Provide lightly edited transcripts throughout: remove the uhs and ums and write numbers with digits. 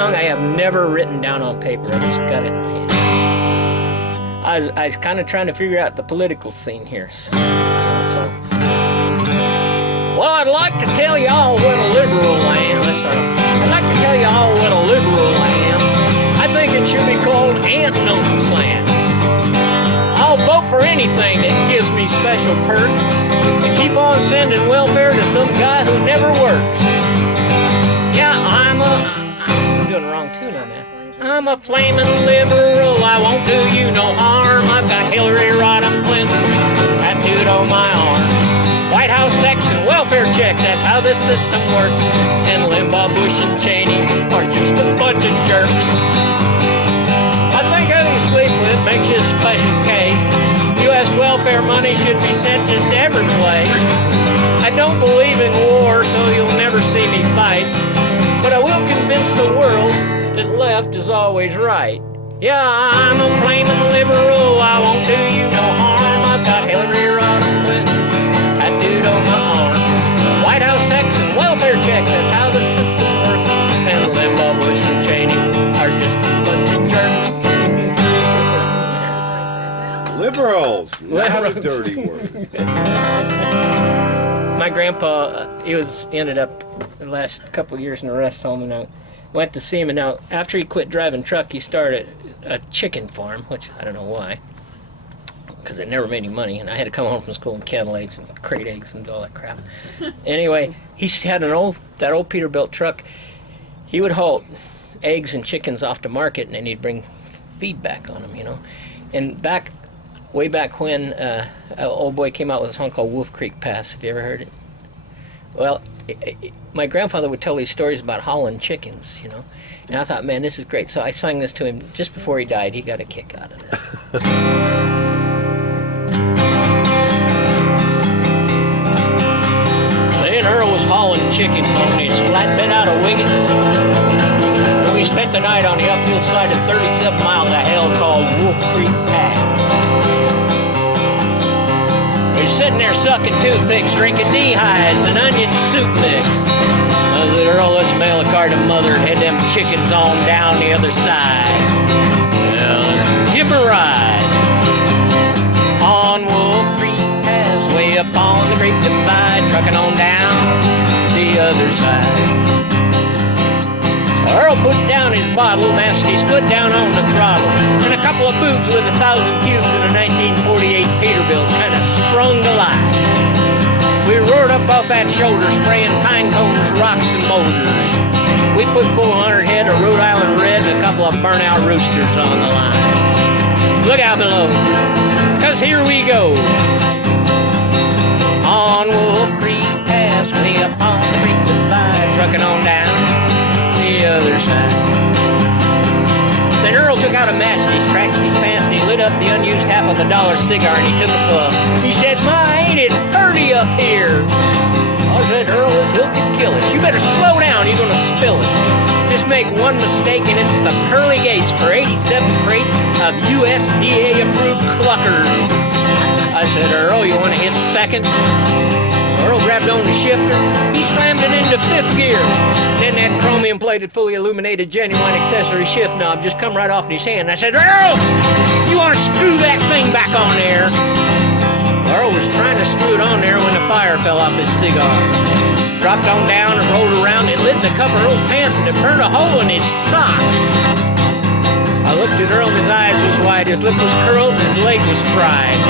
song I have never written down on paper. I just got it in my head. I was kind of trying to figure out the political scene here. So, well, I'd like to tell you all what a liberal I am. I'd like to tell you all what a liberal I am. I think it should be called Aunt Nose's Land. I'll vote for anything that gives me special perks and keep on sending welfare to some guy who never works. Yeah, I'm doing the wrong tune on that. I'm a flamin' liberal, I won't do you no harm. I've got Hillary Rodham Clinton tattooed on my arm. White House sex and welfare checks, that's how this system works. And Limbaugh, Bush, and Cheney are just a bunch of jerks. I think having sleep with makes you a special case. U.S. welfare money should be sent just every place. I don't believe in war, so you'll never see me fight. But I will convince the world that left is always right. Yeah, I'm a flamin' liberal, I won't do you no harm. I've got Hillary Rodham Clinton tattooed on my arm. White House sex and welfare checks, that's how the system works. And Limbaugh, Bush, and Cheney are just a bunch of jerks. Liberals, not a dirty word. My grandpa, he ended up the last couple of years in a rest home, and I went to see him. And now, after he quit driving truck, he started a chicken farm, which I don't know why, because it never made any money. And I had to come home from school and kennel eggs and crate eggs and all that crap. Anyway, he had that old Peterbilt truck. He would haul eggs and chickens off to market, and then he'd bring feed back on them, you know. And way back when, an old boy came out with a song called Wolf Creek Pass. Have you ever heard it? Well, my grandfather would tell these stories about hauling chickens, you know. And I thought, man, this is great. So I sang this to him just before he died. He got a kick out of that. Then Earl was hauling chickens on his flatbed out of Wiggins. And we spent the night on the uphill side of 37 miles of hell called Wolf Creek Pass. We were sitting there sucking toothpicks, drinking knee-highs and onion soup mix. I said, Earl, let's mail a car to Mother and head them chickens on down the other side. Well, give a ride. On Wolf Creek Pass, way up on the Great Divide, trucking on down the other side. Earl put down his bottle, mashed his foot down on the throttle, and a couple of boobs with 1,000 cubes in a 1948 Peterbilt kind of sprung to life. We roared up off that shoulder, spraying pine cones, rocks, and boulders. We put 400 head of Rhode Island Red and a couple of burnt-out roosters on the line. Look out below, 'cause here we go. On Wolf Creek Pass, way up on the Great Divide, trucking on down the other side. Then Earl took out a match and he scratched his pants and he lit up the unused half of the dollar cigar and he took a puff. He said, "My, ain't it pretty up here?" I said, "Earl, this hill could kill us. You better slow down, you're gonna spill it. Just make one mistake and it's the pearly gates for 87 crates of USDA approved cluckers." I said, "Earl, you wanna hit second?" Earl grabbed on the shifter. He slammed it into fifth gear. Then that chromium-plated, fully illuminated, genuine accessory shift knob just come right off in his hand. I said, "Earl, you want to screw that thing back on there?" Earl was trying to screw it on there when the fire fell off his cigar. Dropped on down and rolled around. It lit in the cuff of Earl's pants and it burned a hole in his sock. I looked at Earl and his eyes was wide. His lip was curled and his leg was fried.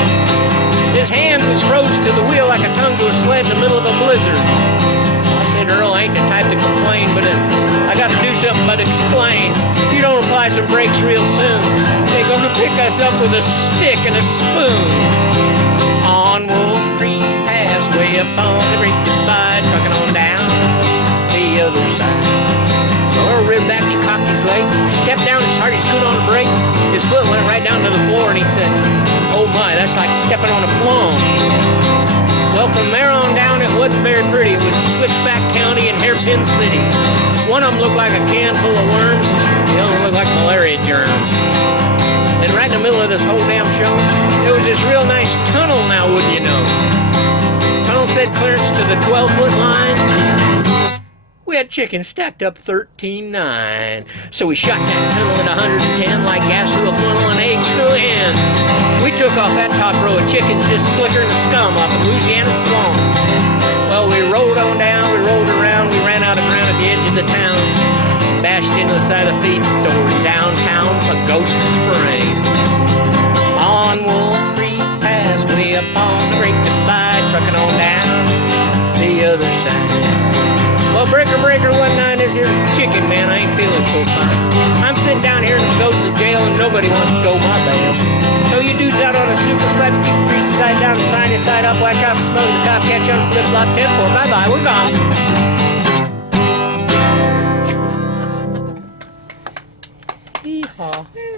His hand was froze to the wheel like a tongue to a sled in the middle of a blizzard. I said, "Earl, I ain't the type to complain, but I got to do something but explain. If you don't apply some brakes real soon, they're going to pick us up with a stick and a spoon." On Wolf Creek Pass, way up on the Great Divide, trucking on down the other side. So Earl ribbed back and he cocked his leg, stepped down as hard as he could on the brake. His foot went right down to the floor and he said, "Oh my, that's like stepping on a plum." Well, from there on down, it wasn't very pretty. It was Switchback County and Hairpin City. One of them looked like a can full of worms. The other one looked like malaria germs. And right in the middle of this whole damn show, there was this real nice tunnel now, wouldn't you know? Tunnel said clearance to the 12-foot line. We had chickens stacked up 13-9. So we shot that tunnel at 110 like gas through a funnel and eggs through a hen. We took off that top row of chickens just slicker than the scum off of Louisiana swamp. Well, we rolled on down, we rolled around, we ran out of ground at the edge of the town. Bashed into the side of the feed store downtown, a ghost of spring. On Wolf Creek Pass, way up on the Great Divide, trucking on down the other side. Well, breaker, 1-9, there's your chicken, man, I ain't feeling so fine. I'm sitting down here in the ghost of jail and nobody wants to go my bail. So you dudes out on a super slab, keep the greasy side down and sign your side up, watch out for smelling the cop, catch you on the flip-flop 10-4. Bye-bye, we're gone. Yeehaw.